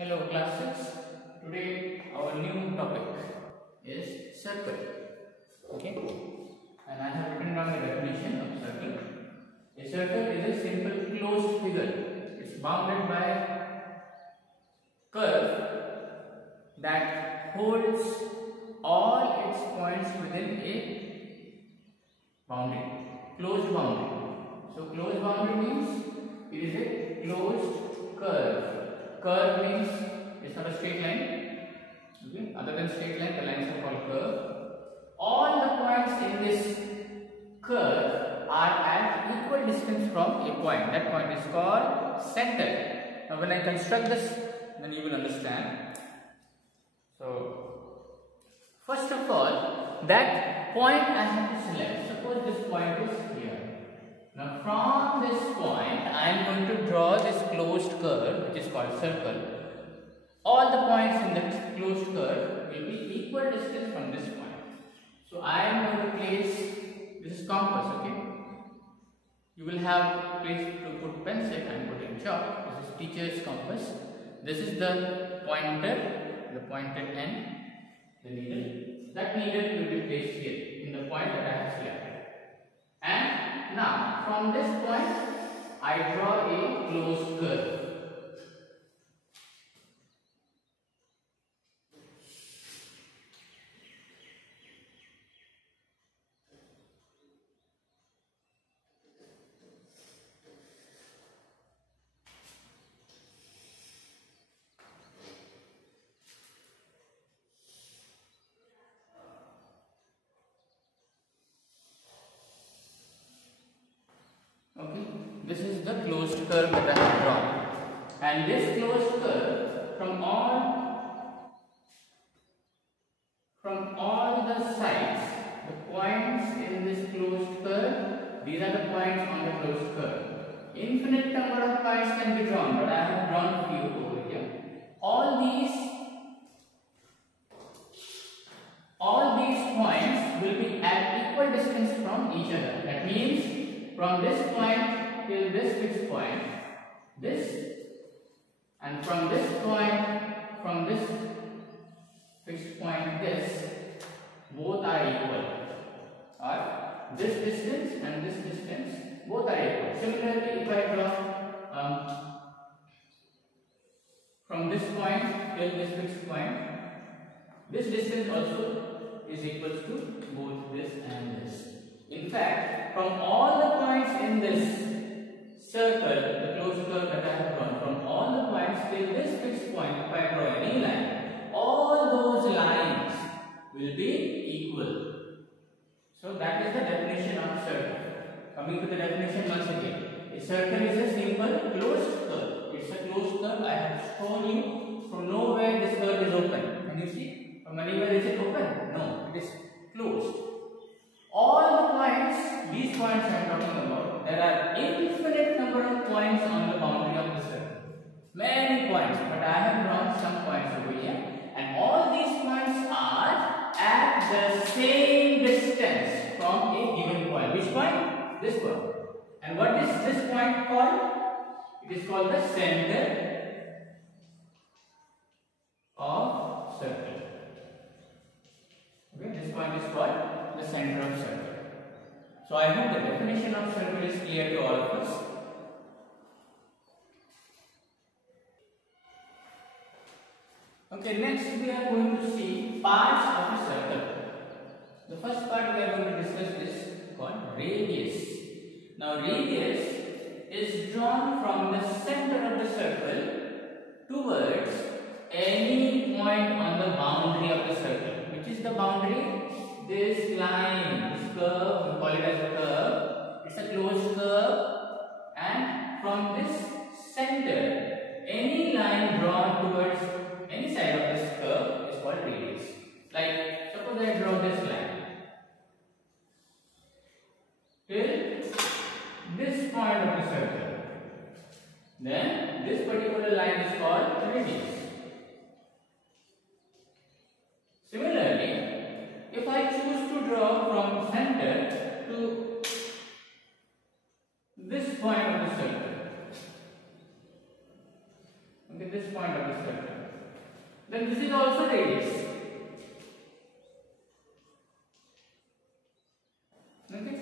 Hello class 6. Today our new topic is circle. Okay, and I have written down the definition of circle. A circle is a simple closed figure. It's bounded by curve that holds all its points within a boundary, closed boundary. So closed boundary means it is a closed curve. Curve means it's not a straight line. Okay, other than straight line, the lines are called curve. All the points in this curve are at equal distance from a point. That point is called center. Now when I construct this, then you will understand. So first of all, that point I have to select. Suppose this point is here. Now from this point I am going to draw this closed curve, which is called circle. All the points in that closed curve will be equal distance from this point. So I am going to place, this is compass, okay. You will have place to put pencil and put in chalk. This is teacher's compass. This is the pointer, the pointed end, the needle. That needle will be placed here in the point that I have selected. And now from this point I draw a closed curve. Okay, this is the closed curve that I have drawn, and this closed curve from all the sides, the points in this closed curve, these are the points on the closed curve. Infinite number of points can be drawn, but I have drawn few over here. All these points will be at equal distance from each other. That means from this point till this fixed point, this, and from this point, from this fixed point, this, both are equal. Or this distance and this distance, both are equal. Similarly, if I draw from this point till this fixed point, this distance also is equal to both this and this. In fact, from all the points in this circle, the closed curve that I have drawn, from all the points till this fixed point, if I draw any line, all those lines will be equal. So that is the definition of circle. Coming to the definition once again, a circle is a simple closed curve. It's a closed curve. I have shown you from nowhere this curve is open. Can you see? From anywhere is it open? No, it is closed. All the points, these points I am talking about, there are infinite number of points on the boundary of the circle. Many points, but I have drawn some points over here, and all these points are at the same distance from a given point. Which point? This point. And what is this point called? It is called the center of circle. Okay, this point is called the center of circle. So I hope the definition of circle is clear to all of us. Okay, next we are going to see parts of a circle. The first part we are going to discuss is called radius. Now radius is drawn from the center of the circle towards any point on the boundary of the circle. Which is the boundary? This line, this curve, we call it as a curve. It's a closed curve, and from this center, any line drawn towards any side of this curve is called radius. Like, suppose I draw this line till this point of the circle. Then this particular line is called radius. Similarly, if I choose to draw from center to this point of the circle, Okay, this point of the circle. Then this is also radius. Okay.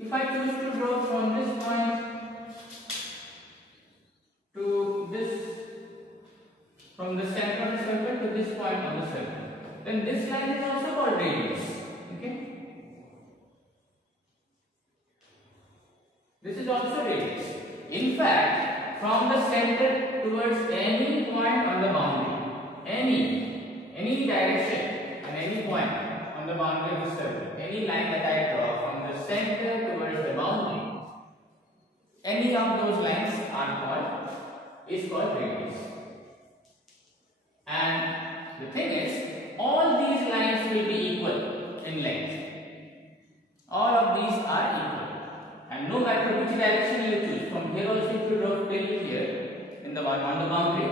If I choose to draw from this point to this, from the center of the circle to this point on the circle, then this line is also called radius. Okay. This is also radius. In fact, from the center towards any point on the boundary, any direction and any point on the boundary of the circle, any line that I draw from the center towards the boundary, any of those lines is called radius. And the thing is, all these lines will be equal in length. All of these are equal. And no matter which direction you choose, from here also if you draw till here in the one on the boundary,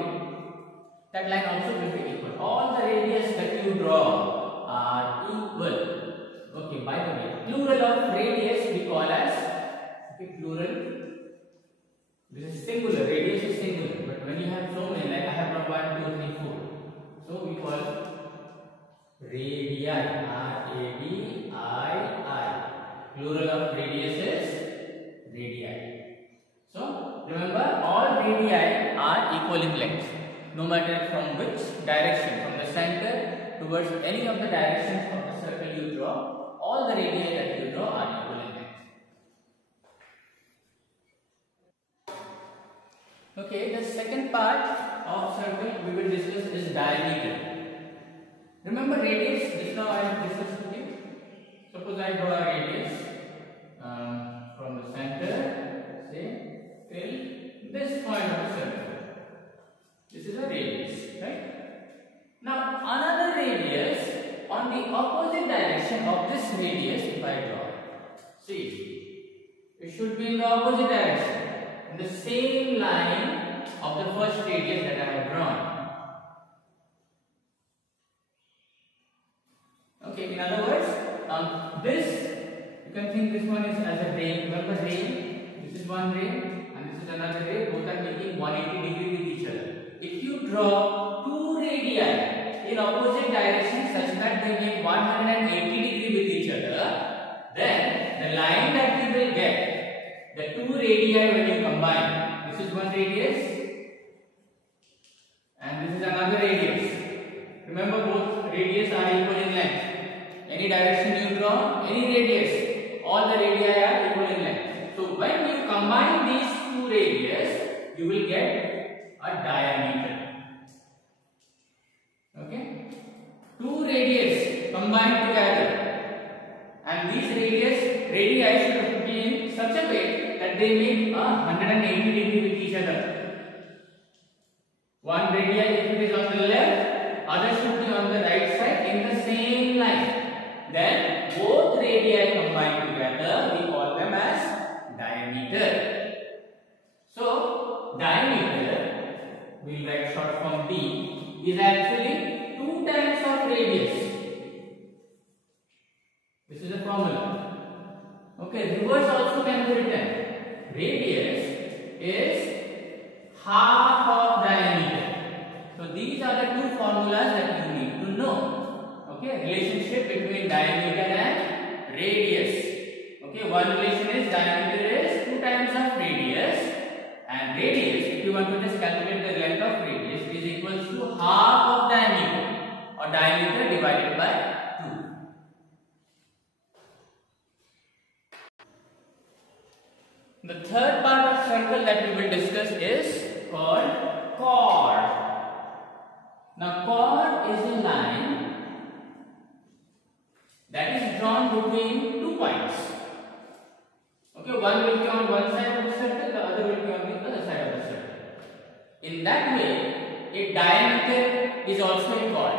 that line also will be equal. All the radius that you draw are equal. Okay, by the way, plural of radius we call as, okay, plural. This is singular, radius is singular. But when you have so many, like I have drawn 1, 2, 3, 4. So we call radii, R-A-D-I-I. Plural of radius is radii. So remember, all radii are equal in length, no matter from which direction, from the center towards any of the directions of the circle you draw, all the radii that you draw are equal in length. Okay, the second part of circle we will discuss is diameter. Remember radius, just now I have discussed with you. Suppose I draw a radius from the center, say, till this point of the circle. This is a radius, right? Now, another radius on the opposite direction of this radius, if I draw, see, it should be in the opposite direction, in the same line of the first radius that I have drawn. Okay, in other words, this, you can think this one is as a ray. Remember ray? This is one ray and this is another ray. Both are making 180 degree with each other. If you draw two radii in opposite directions such that they make 180 degree with each other, then the line that you will get, the two radii when you combine, this is one radius and this is another radius. Remember, both radius are equal in length. Any direction you draw, any radius, all the radii are equal in length. So when you combine these two radius, you will get a diameter. Okay? Two radius combined together, and these radii should be in such a way that they make 180 degree with each other. One radii, if it is on the left, other should be on the right side in the same line. Then both radii combined together, we call them as diameter. So diameter, we will write short form D, is actually 2 times of radius. This is the formula. Okay, reverse also can be written. Radius is half of diameter. So these are the two formulas that you need to know. Okay, relationship between diameter and radius. Okay, one relation is diameter is 2 times of radius, and radius, if you want to just calculate the length of radius, is equals to half of diameter, or diameter divided by 2. The third part of circle that we will discuss is called chord. Now chord is a line that is drawn between 2 points. Okay, one will be on one side of the circle, the other will be on the other side of the circle. In that way, a diameter is also a chord.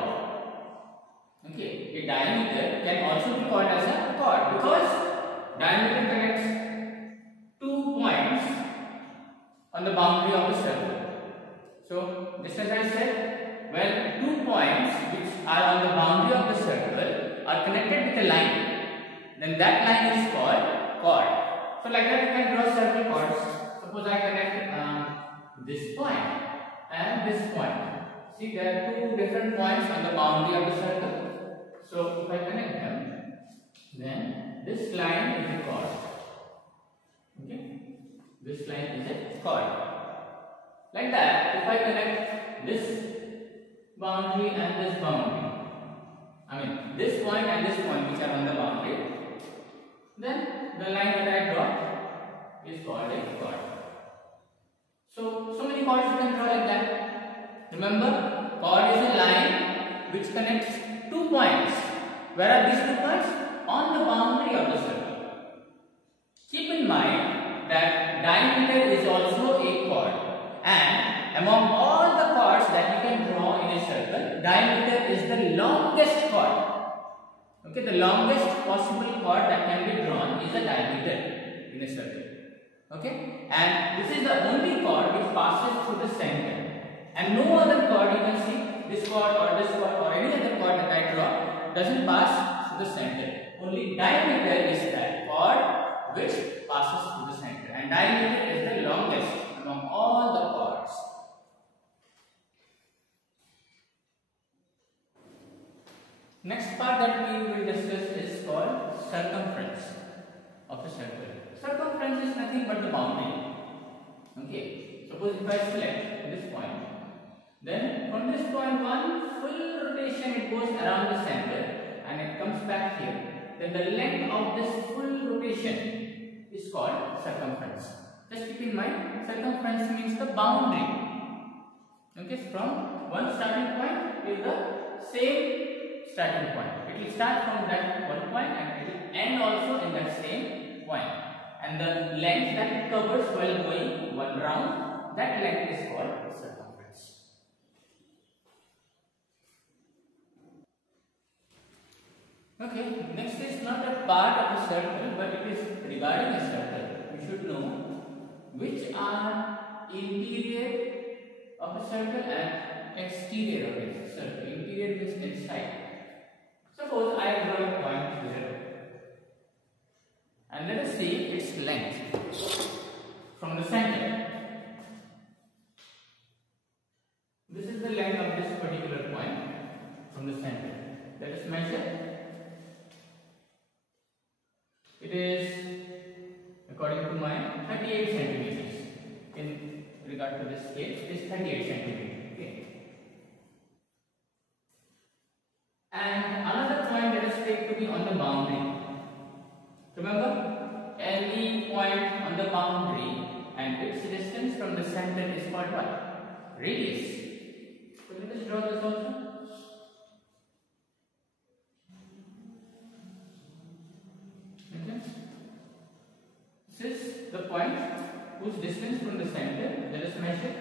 Okay, a diameter can also be called as a chord because diameter connects 2 points on the boundary of the circle. So, just as I said, when 2 points which are on the boundary of the circle are connected with a line, then that line is called chord. So like that you can draw several chords. Suppose I connect this point and and this point. See, there are two different points on the boundary of the circle. So if I connect them, then this line is a chord. Okay, this line is a chord. Like that, if I connect this boundary and this boundary, I mean this point and this point which are on the boundary, then the line that I draw is called a chord. So many chords you can draw like that. Remember, chord is a line which connects two points. Where are these two points? On the boundary of the circle. Keep in mind that diameter is also a chord, and among all the chords that you can draw in a circle, diameter is the longest chord. Okay, the longest possible chord that can be drawn is a diameter in a circle. Okay, and this is the only chord which passes through the center, and no other chord you can see, this chord or any other chord that I draw doesn't pass through the center. Only diameter is that chord which passes through the center, and diameter is the longest among all the chords. Next part that we will discuss is called circumference of a circle. Circumference is nothing but the boundary. Okay, suppose if I select this point, then from this point one full rotation it goes around the center and it comes back here. Then the length of this full rotation is called circumference. Just keep in mind, circumference means the boundary. Okay, from one starting point till the same starting point. It will start from that one point and it will end also in that same point. And the length that it covers while going one round, that length is called circumference. Okay, next is not a part of a circle, but it is regarding a circle. We should know which are interior of a circle and exterior of a circle. Interior means inside. Suppose I draw a point here, and let us see its length from the center. This is the length of this particular point from the center. Let us measure. It is, according to my 38 centimeters. In regard to this scale, it is 38 centimeters. Okay. And another point let us take to be on the boundary. Remember, any point on the boundary and its distance from the center is called what? Radius. So let us draw this also. Okay. This is the point whose distance from the center. Let us measure.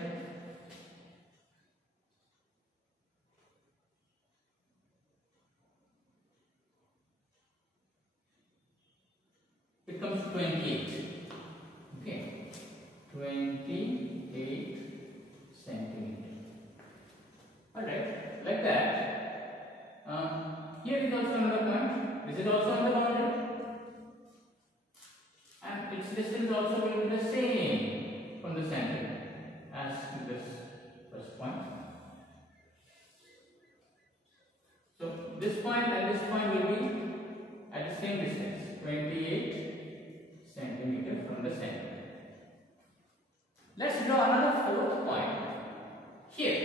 It comes to 28. Okay, 28 centimeters. Alright, like that. Here is also another point. This is also on the boundary. And its distance also will be the same from the center as this first point. So this point and this point will be at the same distance, 28 centimeters from the center. Let's draw another fourth point here.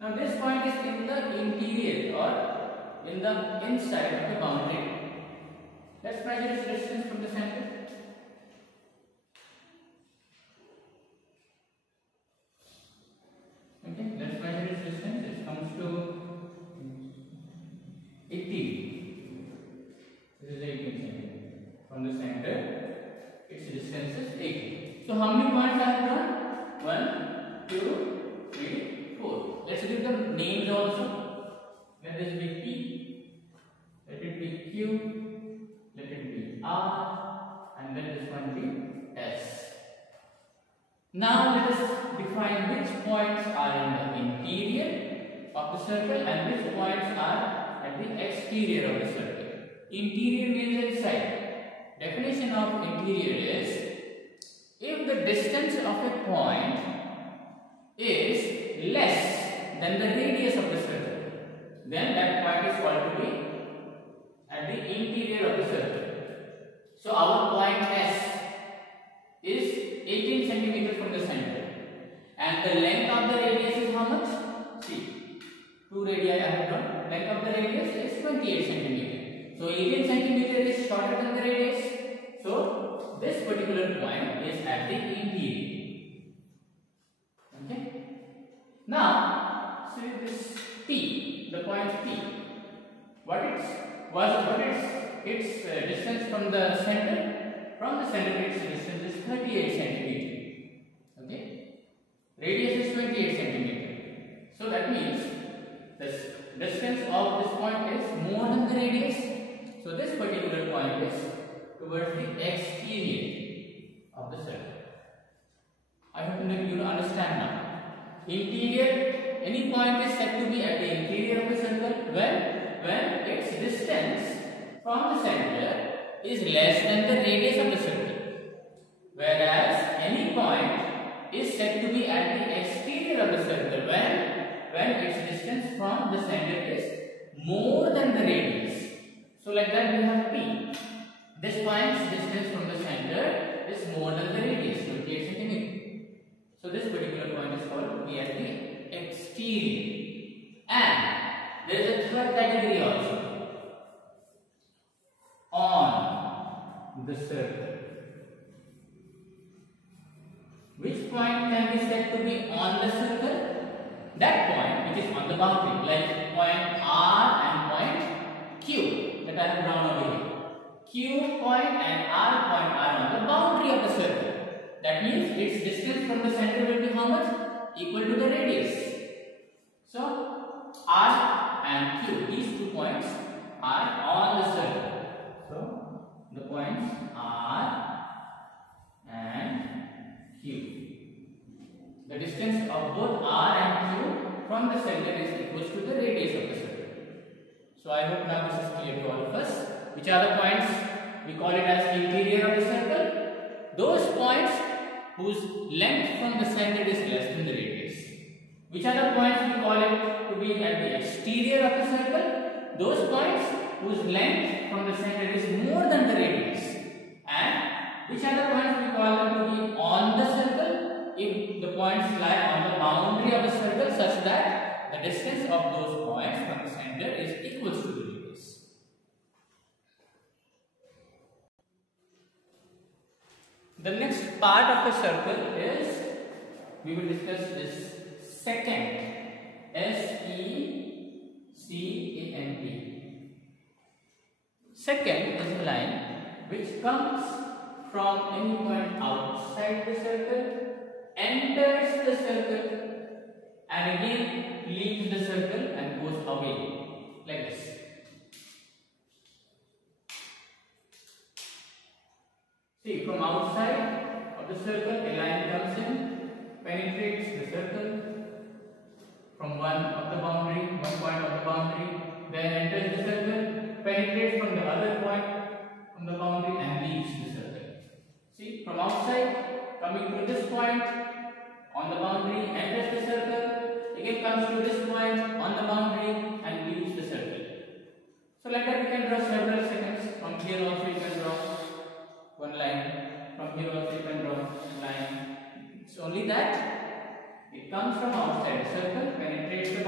Now this point is in the interior or in the inside of the boundary. Let's measure its distance from the center. Okay, let's measure its distance. It comes to 18. This is 18 centimeters. From the center, its distance is 18. So how many points I have drawn? 1, 2, 3, 4. Let's give them names also. Let this be P. Let it be Q. Let it be R. And let this one be S. Now let us define which points are in the interior of the circle and which points are at the exterior of the circle. Interior means inside. Definition of interior is if the distance of a point than the radius of the circle, then that point is called to be at the interior of the circle. So our point S is 18 centimeters from the center, and the length of the radius is how much? See, two radii I have drawn. Length of the radius is 28 centimeters. So 18 centimeters is shorter than the radius. So this particular point is at the interior. Okay. Now see this P, the point P. What is its distance from the center? From the center, its distance is 38 centimeters. Okay. Radius is 28 centimeters. So that means the distance of this point is more than the radius. So this particular point is towards the exterior of the circle. I hope that you understand now. Interior, any point is said to be at the interior of the circle when its distance from the center is less than the radius of the circle. Whereas any point is said to be at the exterior of the circle when its distance from the center is more than the radius. So like that we have P. This point's distance from the center is more than the radius, 28 centimeters. So this particular point is called to be at the exterior. And there is a third category also. On the circle. Which point can be said to be on the circle? That point which is on the boundary, like point R and point Q that I have drawn over here. Q point and R point are on the boundary of the circle. That means its distance from the center will be how much? Equal to the radius. So R and Q, these 2 points are on the circle. So the points R and Q. The distance of both R and Q from the center is equal to the radius of the circle. So I hope now this is clear to all of us. Which are the points? We call it as interior of the circle. Those points whose length from the center is less than the radius. Which are the points we call it to be at the exterior of the circle? Those points whose length from the center is more than the radius. And which are the points we call them to be on the circle? If the points lie on the boundary of the circle such that the distance of those points from the center is equal to the radius. The next part of the circle is, we will discuss this secant, S-E-C-A-N-T. Secant is a line which comes from any point outside the circle, enters the circle, and again leaves the circle and goes away, like this. See, from outside of the circle, a line comes in, penetrates the circle from one point of the boundary, then enters the circle, penetrates from the other point from the boundary, and leaves the circle. See, from outside, coming to this point on the boundary, enters the circle, again comes to this point on the boundary, and leaves the circle. So like that we can draw several seconds. From here also you can draw one line, from here also you can draw a line. It's only that it comes from outside the circle, penetrates the